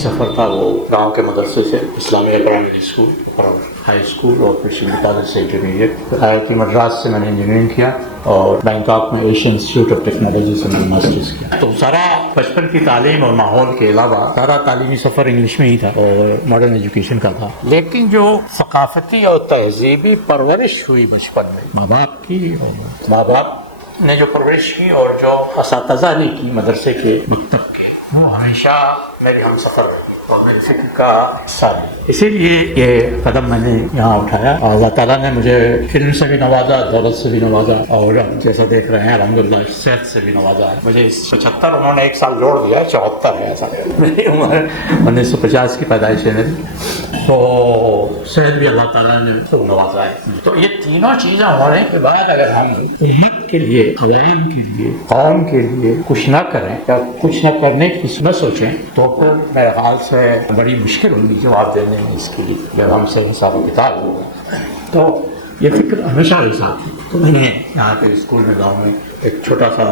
سفر تھا وہ گاؤں کے مدرسے سے اسلامیہ پرائمری اسکول، ہائی اسکول اور پھر شمال کالج سے انٹرمیڈیٹ۔ IIT مدراس سے میں نے انجینئرنگ کیا اور بینکاک میں ایشین انسٹیٹیوٹ آف ٹیکنالوجی سے میں نے ماسٹرز کیا۔ تو سارا بچپن کی تعلیم اور ماحول کے علاوہ سارا تعلیمی سفر انگلش میں ہی تھا اور ماڈرن ایجوکیشن کا تھا، لیکن جو ثقافتی اور تہذیبی پرورش ہوئی بچپن میں ماں باپ نے جو پرورش کی اور جو اساتذہ نے کی مدرسے کے مکتب کے، وہ ہمیشہ میرے ہم سفر اور میرے فکر کا حصہ ہے۔ اسی لیے یہ قدم میں نے یہاں اٹھایا اور اللہ تعالیٰ نے مجھے علم سے بھی نوازا، دولت سے بھی نوازا اور جیسا دیکھ رہے ہیں الحمدللہ صحت سے بھی نوازا ہے۔ مجھے 75 انہوں نے ایک سال جوڑ دیا، 74 ہے ایسا۔ میری عمر 1950 کی پیدائش ہے میری، تو صحت بھی اللہ تعالیٰ نے نوازا ہے۔ تو یہ تینوں چیزیں ہونے کے بعد اگر ہم امت کے لیے، عوام کے لیے، قوم کے لیے کچھ نہ کریں یا کچھ نہ کرنے کی نہ سوچیں تو پھر میرے خیال سے بڑی مشکل ہوگی جواب دینے میں اس کے لیے جب ہم سے حساب و کتاب ہوگا۔ تو یہ فکر ہمیشہ میرے ساتھ تھی۔ تو میں نے یہاں پہ اسکول میں گاؤں میں ایک چھوٹا سا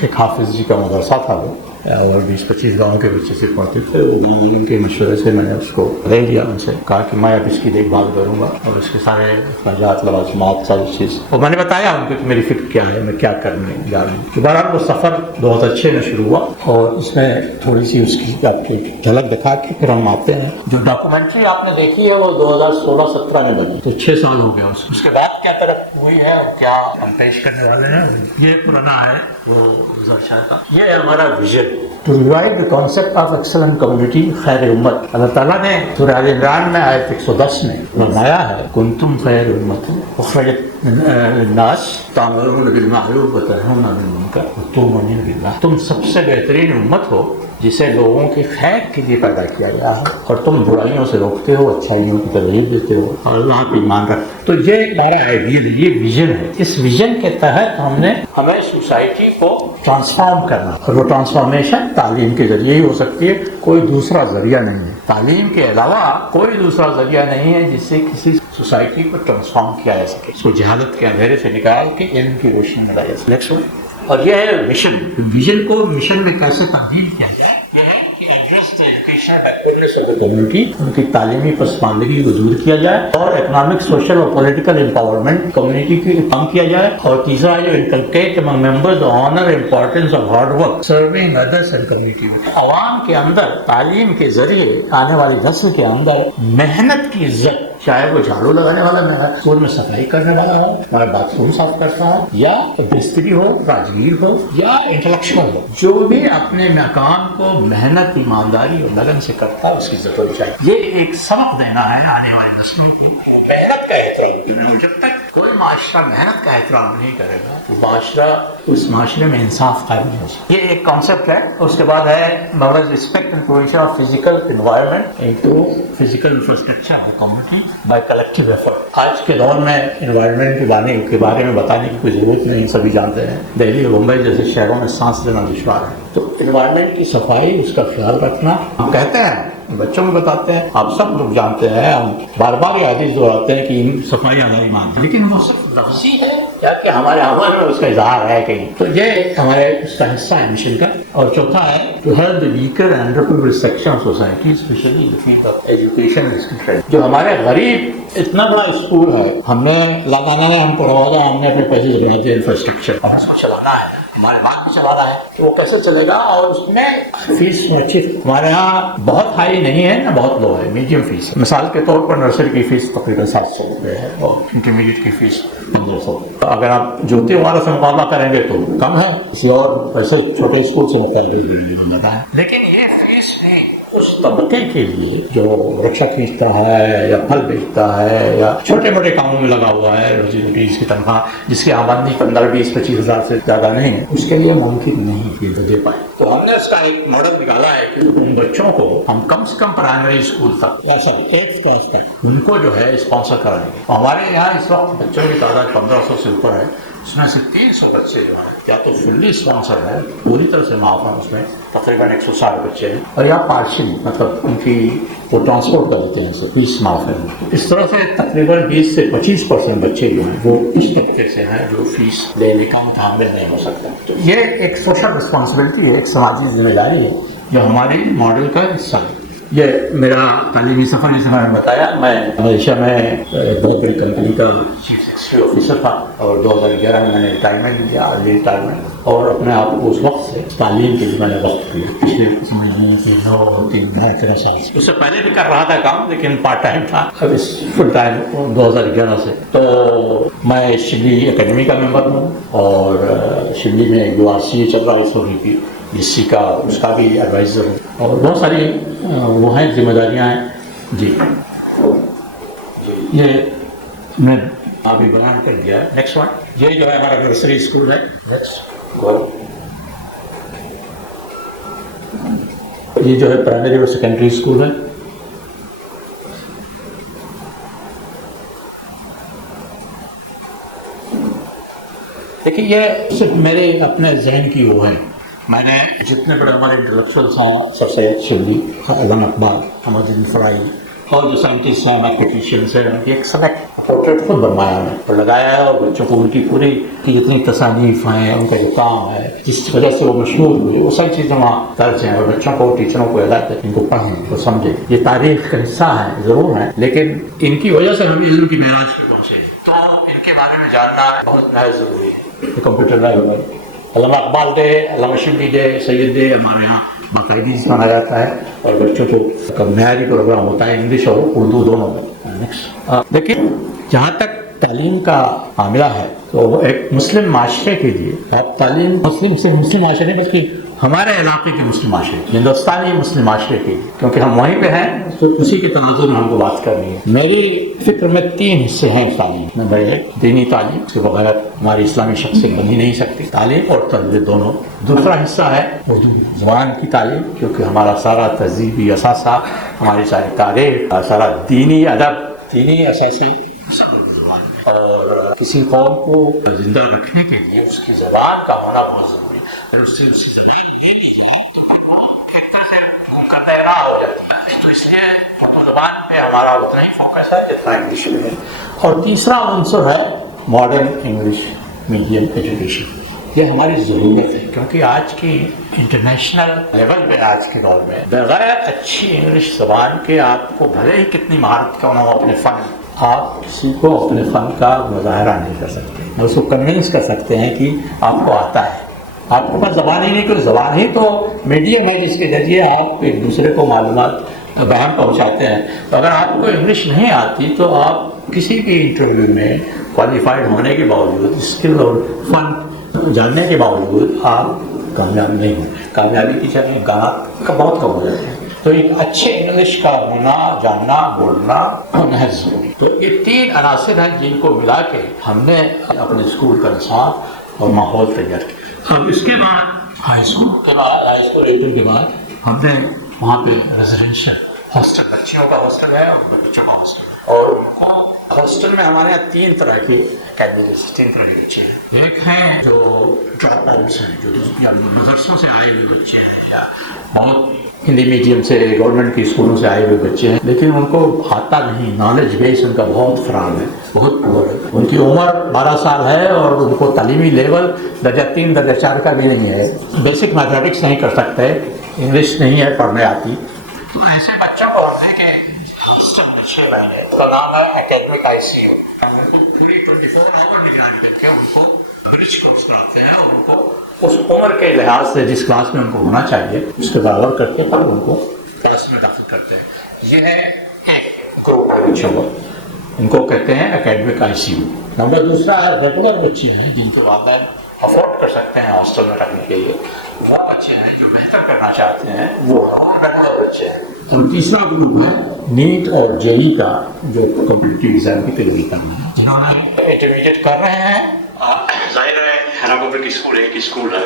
ایک حافظ جی کا مدرسہ تھا وہ، اور 20-25 گاؤں کے بچے سے پڑھتے تھے۔ وہ گاؤں والوں کے مشورے سے میں نے اس کو لے لیا، ان سے کہا کہ میں اب اس کی دیکھ بھال کروں گا اور اس کے سارے اخراجات، لوازمات، ساری چیز، اور میں نے بتایا ان کو کہ میری فکر کیا ہے، میں کیا کرنے جا رہا ہوں۔ بہرحال وہ سفر بہت اچھے میں شروع ہوا اور اس میں تھوڑی سی اس کی آپ کی جھلک دکھا کے پھر ہم آتے ہیں۔ جو ڈاکومنٹری آپ نے دیکھی ہے وہ 2016-17 میں بنی، تو 6 سال ہو گیا اس کے بعد کیا ترقی ہوئی ہے اور کیا ہم پیش کرنے والے ہیں۔ یہ پرانا ہے وہ گزر شاہ کا، یہ ہے ہمارا vision to revive the concept of excellent community, خیر امت۔ اللہ تعالیٰ نے سورہ آل عمران میں آیت 110 میں فرمایا ہے کنتم خیر امت اخرجت للناس تأمرون بالمعروف وتنہون عن المنکر وتؤمنون باللہ، تم سب سے بہترین امت ہو جسے لوگوں کے خیر کے لیے پیدا کیا گیا ہے اور تم برائیوں سے روکتے ہو، اچھائیوں کی ترغیب دیتے ہو اور اللہ پہ ایمان رکھتے۔ تو یہ ہمارا آئیڈیل، یہ ویژن ہے۔ اس ویژن کے تحت ہمیں سوسائٹی کو ٹرانسفارم کرنا، اور وہ ٹرانسفارمیشن تعلیم کے ذریعے ہی ہو سکتی ہے، کوئی دوسرا ذریعہ نہیں ہے۔ تعلیم کے علاوہ کوئی دوسرا ذریعہ نہیں ہے جس سے کسی سوسائٹی کو ٹرانسفارم کیا جا سکے، اس کو جہالت کے اندھیرے سے نکال کے علم کی روشنی میں لایا جا سکے۔ اور یہ ہے مشن۔ ویژن کو مشن میں کیسے تبدیل کیا جائے، یہ ہے کہ address the education activeness of the community, ان کی تعلیمی پسماندگی کو دور کیا جائے اور اکنامک، سوشل اور پولیٹیکل امپاورمنٹ کمیونٹی کی کام کیا جائے۔ اور تیسرا جو inculcate among members honour importance of hard work serving others and community, عوام کے اندر تعلیم کے ذریعے آنے والی نسل کے اندر محنت کی عزت، چاہے وہ جھاڑو لگانے والا محنت، اسکول میں صفائی کرنے والا ہو، ہمارا باتھ روم صاف کرتا ہو، یا مستری ہو، راجگیر ہو، یا انٹلیکچوئل ہو، جو بھی اپنے مقام کو محنت، ایمانداری اور لگن سے کرتا ہے اس کی عزت ہونی چاہیے۔ یہ ایک سبق دینا ہے آنے والی نسلوں کو، محنت کا احترام۔ جب تک کوئی معاشرہ محنت کا احترام نہیں کرے گا تو معاشرہ، اس معاشرے میں انصاف قائم نہیں ہو سکتا۔ یہ ایک کانسیپٹ ہے۔ اس کے بعد ہے موز respect and provision of physical environment into physical infrastructure of community by collective effort. آج کے دور میں انوائرمنٹ کے بارے میں بتانے کی کوئی ضرورت نہیں، سبھی جانتے ہیں۔ دہلی اور ممبئی جیسے شہروں میں سانس لینا دشوار ہے۔ تو انوائرمنٹ کی صفائی، اس کا خیال رکھنا، ہم کہتے ہیں، بچوں کو بتاتے ہیں، آپ سب لوگ جانتے ہیں، ہم بار بار یہ حدیث دہراتے ہیں کہ صفائی اللہ ایمان ہے، لیکن وہ صرف لفظی ہے یا کہ ہمارے عمل میں اس کا اظہار ہے کہیں؟ تو یہ ہمارے اس کا حصہ ہے مشن کا۔ اور چوتھا ہے to help the weaker and underprivileged section of society, especially in the field of education and school. جو ہمارے غریب، اتنا بڑا اسکول ہے، ہم نے اللہ تعالیٰ نے ہم کو نوازا، ہم نے اپنے پیسے سے بنا دیا انفراسٹرکچر، اور اس کو چلانا ہے، ہمارے بعد بھی چلانا ہے، تو وہ کیسے چلے گا؟ اور اس میں فیس اچھی، ہمارے یہاں بہت ہائی نہیں ہے نہ بہت لو ہے، میڈیم فیس ہے۔ مثال کے طور پر نرسری کی فیس تقریباً 700 روپے ہے اور انٹرمیڈیٹ کی فیس 1500۔ اگر آپ جوتی والوں سے مقابلہ کریں گے تو کم ہے، کسی اور ویسے چھوٹے اسکول سے مقابلہ ہوتا ہے۔ لیکن یہ فیس بھی اس طبقے کے لیے جو رکشا کھینچتا ہے یا پھل بیچتا ہے یا چھوٹے موٹے کاموں میں لگا ہوا ہے، روزی روٹی اس کی تنخواہ جس کی آمدنی 15-20-25 ہزار سے زیادہ نہیں ہے، اس کے لیے ممکن نہیں کہ یہ دے پائے۔ تو ہم نے اس کا ایک ماڈل نکالا ہے کہ ان بچوں کو ہم کم سے کم پرائمری اسکول تک یا 8th کلاس تک ان کو جو ہے اسپانسر کرائیں گے۔ ہمارے یہاں اس وقت بچوں کی تعداد 1500 سے اوپر ہے اس میں سے 300 بچے جو ہیں یا تو فلی اسپانسر ہے، پوری طرح سے معاف ہیں، اس میں تقریباً 160 بچے ہیں، اور یا پارشلی مطلب ان کی وہ ٹرانسپورٹ کر دیتے ہیں، سے فیس معاف ہے۔ اس طرح سے تقریباً 20 سے 25% بچے جو ہیں وہ اس طبقے سے ہیں جو فیس لینے کا متحمل نہیں ہو سکتا۔ تو یہ ایک سوشل رسپانسبلٹی ہے، ایک سماجی ذمہ داری ہے جو ہماری ماڈل کا حصہ ہے۔ یہ میرا تعلیمی سفر جسے میں نے بتایا، میں ملیشیا میں ایک بہت بڑی کمپنی کا چیف ایگزیکٹو آفیسر تھا، اور 2011 میں نے ریٹائرمنٹ لیا، ارلی ریٹائرمنٹ، اور اپنے آپ کو اس وقت سے تعلیم کے لیے میں نے وقت دیا، پچھلے سمجھنے کے 9-3 سال سے۔ اس سے پہلے بھی کر رہا تھا کام، لیکن پارٹ ٹائم تھا، اب اس فل ٹائم 2011 سے۔ تو میں شبلی اکیڈمی کا ممبر ہوں، اور شبلی میں URCA چل رہا ہے اس وقت کی، جس کا اس کا بھی ایڈوائزر ہوں، اور بہت ساری وہ ہیں ذمہ داریاں ہیں جی۔ یہ میں ابھی بیان کر دیا ہے۔ نیکسٹ ون، یہ جو ہے ہمارا نرسری اسکول ہے۔ یہ جو ہے پرائمری اور سیکنڈری اسکول ہے۔ دیکھیے یہ صرف میرے اپنے ذہن کی وہ ہے، میں نے جتنے بڑے ہمارے انٹلیکچوئلس ہیں، سر سید شبلی، علامہ اقبال، احمد فرائی، اور جو سائنٹسٹ ہیں، میتھمیٹیشینس ہیں، ایک سلیکٹ پورٹریٹ خود بنوایا ہے اور لگایا ہے، اور بچوں کو ان کی پوری کی جتنی تصانیف ہیں، ان کا جو کام ہے، جس وجہ سے وہ مشہور ہوئے، وہ ساری چیزیں وہاں درج ہیں، اور بچوں کو، ٹیچروں کو ہدایت ہے ان کو پڑھیں، ان کو سمجھیں۔ یہ تاریخ کا حصہ ہے ضرور ہے، لیکن ان کی وجہ سے ہم علم کی معراج پہ پہنچے، تو ان کے بارے میں جاننا بہت نہایت ضروری ہے۔ کمپیوٹر لائبریری، علامہ اقبال ڈے، علامہ شبلی ڈے، سید ڈے ہمارے یہاں باقاعدگی سے منایا جاتا ہے، اور بچوں کو معیاری پروگرام ہوتا ہے، انگلش اور اردو دونوں میں۔ لیکن جہاں تک تعلیم کا معاملہ ہے تو ایک مسلم معاشرے کے لیے آپ تعلیم مسلم معاشرے بلکہ ہمارے علاقے کے مسلم معاشرے، ہندوستانی مسلم معاشرے کے لیے، کیونکہ ہم وہیں پہ ہیں، تو اسی کے تناظر میں ہم کو بات کرنی ہے۔ میری فکر میں 3 حصے ہیں تعلیم میں۔ نمبر 1 دینی تعلیم، اس کے بغیر ہماری اسلامی شخصیت بن ہی نہیں سکتی، تعلیم اور تربیت دونوں۔ دوسرا حصہ ہے اردو زبان کی تعلیم، کیونکہ ہمارا سارا تہذیبی اثاثہ، ہماری ساری تاریخ، سارا دینی ادب، دینی اثاثہ سب اردو زبان ہے، اور کسی قوم کو زندہ رکھنے کے لیے اس کی زبان کا ہونا بہت ضروری ہے۔ اگر اس کی زبان لے لی جائے تو پھر وہ ایک طرح سے ان کا تیرا ہو جاتا ہے، تو اس لیے اردو زبان پہ ہمارا اتنا ہی فوکس ہے جتنا انگلش میں ہے۔ اور تیسرا عنصر ہے ماڈرن انگلش میڈیم ایجوکیشن۔ یہ ہماری ضرورت ہے، کیونکہ آج کی انٹرنیشنل لیول پہ، آج کے دور میں بغیر اچھی انگلش زبان کے آپ کو بھلے ہی کتنی مہارت کیوں نہ ہو اپنے فن، آپ کسی کو اپنے فن کا مظاہرہ نہیں کر سکتے، اس کو کنونس کر سکتے ہیں کہ آپ کو آتا ہے۔ آپ کے پاس زبان ہی نہیں، کوئی زبان ہی تو میڈیم ہے جس کے ذریعے آپ ایک دوسرے کو معلومات بیان پہنچاتے ہیں۔ تو اگر آپ کو انگلش نہیں آتی تو آپ کسی بھی انٹرویو میں کوالیفائڈ ہونے کے باوجود، اسکل اور فن جاننے کے باوجود آپ کامیاب نہیں ہوں، کامیابی کی چاہیے امکانات کا بہت کم ہو جاتے ہیں۔ تو ایک اچھے انگلش کا ہونا، جاننا، بولنا نہایت ضروری۔ تو یہ 3 عناصر ہیں جن کو ملا کے ہم نے اپنے اسکول کا نظام اور ماحول تیار کیا۔ اب اس کے بعد ہائی اسکول کے بعد، ہائی اسکول لیول کے بعد ہم نے وہاں پہ ریزیڈینشیل ہاسٹل، بچیوں کا ہاسٹل ہے اور بچوں کا ہاسٹل ہے، اور ان کو ہاسٹل میں ہمارے یہاں 3 طرح کی کینڈیڈیٹس، 3 طرح کے بچے ہیں۔ ایک ہیں جو ڈراپ آؤٹس ہیں، جو مدرسوں سے آئے ہوئے بچے ہیں، یا بہت ہندی میڈیم سے، گورنمنٹ کی اسکولوں سے آئے ہوئے بچے ہیں، لیکن ان کو آتا نہیں، نالج بیس ان کا بہت خراب ہے، بہت پور ہے۔ ان کی عمر 12 سال ہے اور ان کو تعلیمی لیول درجہ 3 درجہ 4 کا بھی نہیں ہے، بیسک میتھمیٹکس نہیں کر سکتے، انگلش نہیں ہے پڑھنے آتی۔ تو ایسے بچوں کو ہم نے کہ ہاسٹل میں 6 مہینے، اس کا نام ہے اکیڈمک ICU، ہم ان کو پوری 24 آور نگرانی کر کے ان کو برج کورس کراتے ہیں، اور ان کو اس عمر کے لحاظ سے جس کلاس میں ان کو ہونا چاہیے اس کے برابر کر کے پھر ان کو کلاس میں داخل کرتے ہیں۔ یہ ہے ایک گروپ ہے بچوں کو، ان کو کہتے ہیں اکیڈمک ICU۔ نمبر دوسرا ریگولر بچے ہیں جن کے والدین افورڈ کر سکتے ہیں ہاسٹل میں رکھنے کے لیے، وہ بچے ہیں جو بہتر کرنا چاہتے ہیں، وہ ریگولر بچے ہیں۔ اور تیسرا گروپ ہے نیٹ اور JEE کا، جو کمپٹیٹیو ایگزام کی تیاری کرنا ہے، جنہوں نے انٹرمیڈیٹ کر رہے ہیں۔ ظاہر ہے ہینا پبلک اسکول ایک اسکول ہے،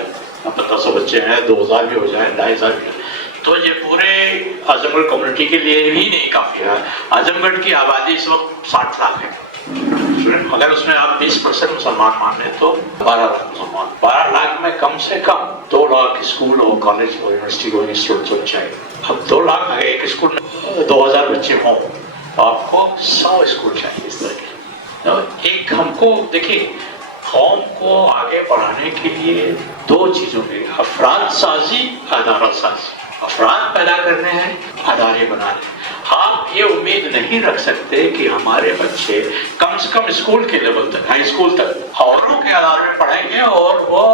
1500 بچے ہیں، 2000 بھی ہو جائیں، 2500 بھی، تو یہ پورے اعظم گڑھ کمیونٹی کے لیے بھی نہیں کافی ہے۔ اعظم گڑھ کی آبادی اس وقت 60 لاکھ ہے، اگر اس میں آپ 20% مسلمان مان لیں تو 12 لاکھ مسلمان. 12 لاکھ میں کم سے کم 2 لاکھ اسکول اور کالج اور یونیورسٹی کو انسٹیٹیوٹ ہونے چاہیے. اب 2 لاکھ اگر ایک اسکول میں 2000 بچے ہوں تو آپ کو 100 اسکول چاہیے اس طرح کے. ایک ہم کو دیکھیے قوم کو آگے بڑھانے کے لیے 2 چیزوں کے افراد سازی ادارہ سازی. افراد پیدا کرنے ہیں, ادارے بنانے. آپ یہ امید نہیں رکھ سکتے کہ ہمارے بچے کم سے کم اسکول کے لیول تک, ہائی اسکول تک اوروں کے ادارے میں پڑھیں گے اور وہ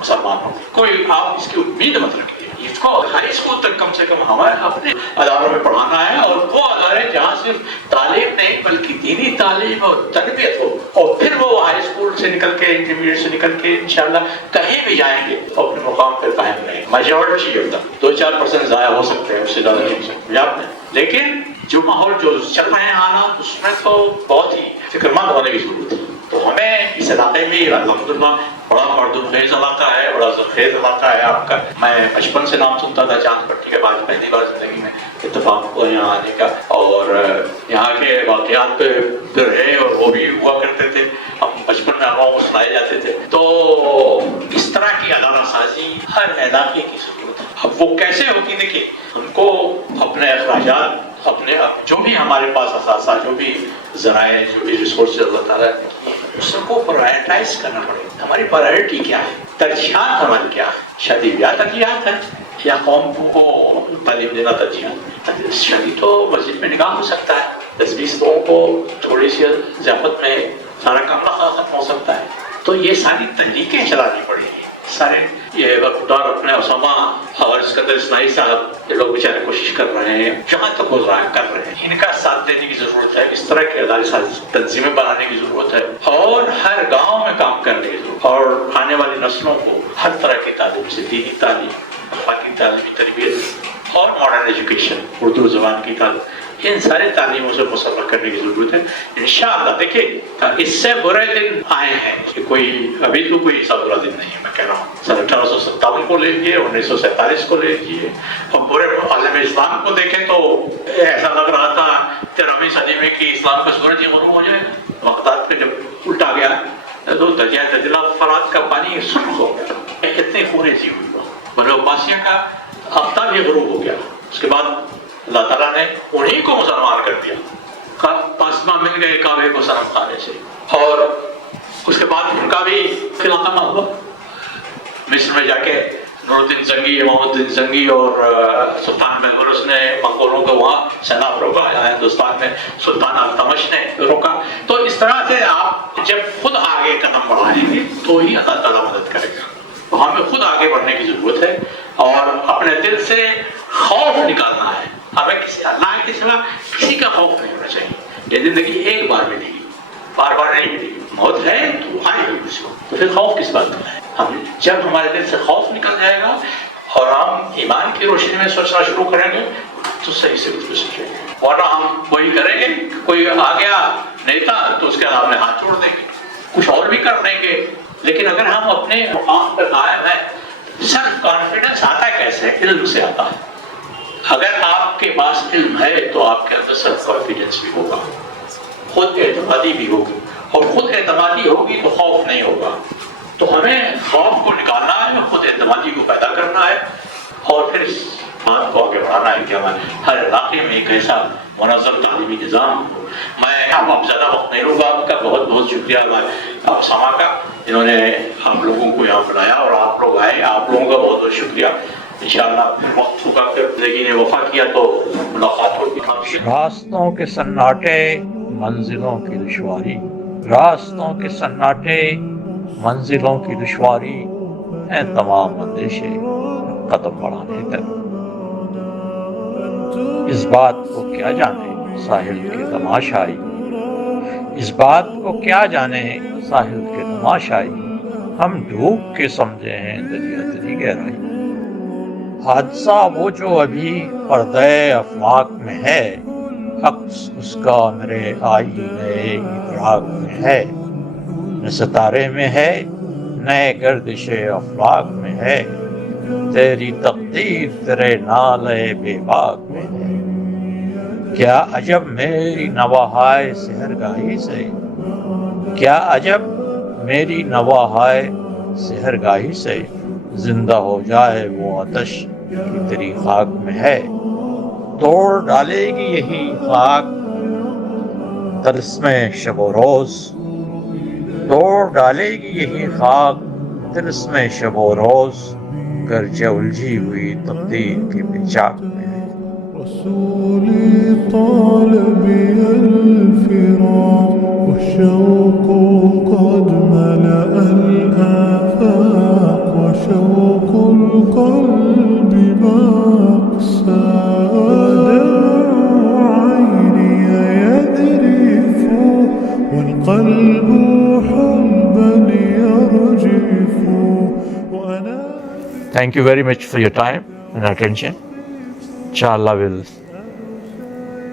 مسلمان ہوں گے. کوئی آپ اس کی امید مت رکھیے. اس کو ہائی اسکول تک کم سے کم ہمارے اپنے اداروں میں پڑھانا ہے, اور وہ ادارے جہاں صرف تعلیم نہیں بلکہ دینی تعلیم اور تربیت ہو, اور پھر وہ ہائی اسکول سے نکل کے انٹرمیڈیٹ سے نکل کے انشاءاللہ کہیں بھی جائیں گے تو اپنے مقام پہ قائم رہیں. میجورٹی ہوتا 2-4% ضائع ہو سکتے ہیں, اس سے زیادہ نہیں ہو سکتے. لیکن جو ماحول جو چل رہے ہیں حالات, اس میں تو بہت ہی فکر مند ہونے کی ضرورت ہے. تو ہمیں اس علاقے میں الحمدللہ بڑا مردود علاقہ ہے, بڑا زرخیز علاقہ ہے آپ کا. میں بچپن سے نام سنتا تھا چاند پٹی کے بعد پہلی بار زندگی میں اتفاق ہوا یہاں آنے کا, اور یہاں کے واقعات پہ رہے اور وہ بھی ہوا کرتے تھے. ہم بچپن میں ہم سنائے جاتے تھے. تو اس طرح کی ادارہ سازی ہر علاقے کی ضرورت ہے. اب وہ کیسے ہوتی, دیکھیے ہم کو اپنے اخراجات, اپنے جو بھی ہمارے پاس اثاثہ, جو بھی ذرائع, جو بھی ریسورسز اللہ تعالیٰ اس کو پرائرٹائز کرنا پڑے گا. ہماری پرائرٹی کیا ہے, ترجیحات ہماری کیا ہے. شادی بیاہ ترجیحات ہے یا قوم کو تعلیم دینا ترجیحات. شادی تو مسجد میں نکاح ہو سکتا ہے, 10-20 لوگوں کو تھوڑی سی ضیافت میں سارا کام ختم ہو سکتا ہے. تو یہ ساری تحریکیں چلانی پڑیں گی. سارے یہ وقتدار اپنے اسامہ اور اسکندر اسماعیل صاحب, یہ لوگ بیچارے کوشش کر رہے ہیں, جہاں تک وہ کر رہے ہیں. ان کا ساتھ دینے کی ضرورت ہے. اس طرح کے ادارے تنظیمیں بنانے کی ضرورت ہے, اور ہر گاؤں میں کام کرنے کی ضرورت ہے, اور آنے والی نسلوں کو ہر طرح کی تعلیم سے, دینی تعلیم, اخلاقی تعلیمی تربیت اور ماڈرن ایجوکیشن, اردو زبان کی تعلیم, ان سارے تعلیموں سے مسلح کرنے کی ضرورت ہے. انشاءاللہ دیکھیے اس سے برے دن آئے ہیں کہ کوئی ابھی تو کوئی ایسا برا دن نہیں ہے. میں کہہ رہا ہوں 1857 کو لے لیجیے, 1947 کو لے لیجیے, اور پورے عالم اسلام کو دیکھیں تو ایسا لگ رہا تھا 13ویں صدی میں کہ اسلام کا سورج ہی غروب ہو جائے. وقتات پہ جب الٹا گیا تو دریا دجلہ فرات کا پانی سرخ ہو گیا, اتنے خون سی ہوئی. بنو عباسیہ کا آفتاب ہی غروب ہو گیا. اس کے بعد اللہ تعالیٰ نے انہیں کو مسلمان کر دیا. پاسمہ مل گئے کعبے کو صنم خانے سے, اور اس کے بعد ان کا بھی خاتمہ ہوا. مصر میں جا کے نور الدین زنگی, محمد الدین زنگی اور سلطان محمود نے منگولوں کو وہاں سیلاب روکا. ہندوستان میں سلطان التمش نے روکا. تو اس طرح سے آپ جب خود آگے قدم بڑھائیں گے تو ہی اللہ تعالیٰ مدد کرے گا. تو ہمیں خود آگے بڑھنے کی ضرورت ہے, اور اپنے دل سے خوف نکالنا ہے. ہمیں کسی اللہ کے سوا کسی کا خوف نہیں ہونا چاہیے. یہ زندگی ایک بار ملے گی, بار بار نہیں ملے گی. موت ہے تو آئے گی کسی کو, تو پھر خوف کس بات کا ہے. ہم جب ہمارے دل سے خوف نکل جائے گا اور ہم ایمان کی روشنی میں سوچنا شروع کریں گے تو صحیح سے کچھ سیکھیں گے. ورنہ ہم وہی کریں گے, کوئی آ گیا نیتا تو اس کے سامنے ہاتھ چھوڑ دیں گے, کچھ اور بھی کر دیں گے. لیکن اگر ہم اپنے مقام پر قائم ہیں, سیلف کانفیڈنس آتا ہے کیسے؟ علم سے آتا ہے. اگر آپ کے پاس علم ہے تو آپ کے اندر سیلف کانفیڈنس بھی ہوگا, خود اعتمادی بھی ہوگی, اور خود اعتمادی ہوگی تو خوف نہیں ہوگا. تو ہمیں خوف کو نکالنا ہے, خود اعتمادی کو پیدا کرنا ہے, اور پھر اس بات کو آگے بڑھانا ہے کہ ہمیں ہر علاقے میں ایک ایسا منظم تعلیمی نظام ہو. میں اب زیادہ وقت نہیں لوں گا. آپ کا بہت بہت شکریہ اسامہ کا, انہوں نے آپ لوگوں کو یہاں بلایا اور آپ لوگ آئے. آپ لوگوں کا بہت بہت شکریہ. انشاءاللہ پھر وقت ہوگا, پھر زندگی نے وفا کیا تو ملاقات ہوگی. راستوں کے سناٹے, منزلوں کی دشواری, راستوں کے سناٹے, منزلوں کی دشواری ہیں تمام اندیشے قدم بڑھانے تک. اس بات کو کیا جانے ساحل کے تماشائی, اس بات کو کیا جانے ساحل کے تماشائی, ہم ڈوب کے سمجھے ہیں دریا تری گہرائی. حادثہ وہ جو ابھی پردے افلاک میں ہے, عکس اس کا میرے آئینے ادراک میں ہے. نہ ستارے میں ہے, نئے گردش افلاک میں ہے, تیری تقدیر تیرے نالے بے باک میں ہے. کیا عجب میری نواحائے سحرگاہی سے کیا عجب میری نواحائے سحرگاہی سے زندہ ہو جائے وہ آتش کہ تیری خاک میں ہے، توڑ ڈالے گی یہی خاک طلسم شب و روز، توڑ ڈالے گی یہی خاک طلسم شب و روز، گرچہ الجھی ہوئی تقدیر کے پیچاک میں ہے۔ رسولي طال بي الفراق والشوق قد ملأ الآفاق وشوق القلب مقسى دمع عيني يذرف والقلب حبا يرجف وأنا Thank you very much for your time and attention. Inshallah,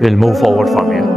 we'll move forward from here.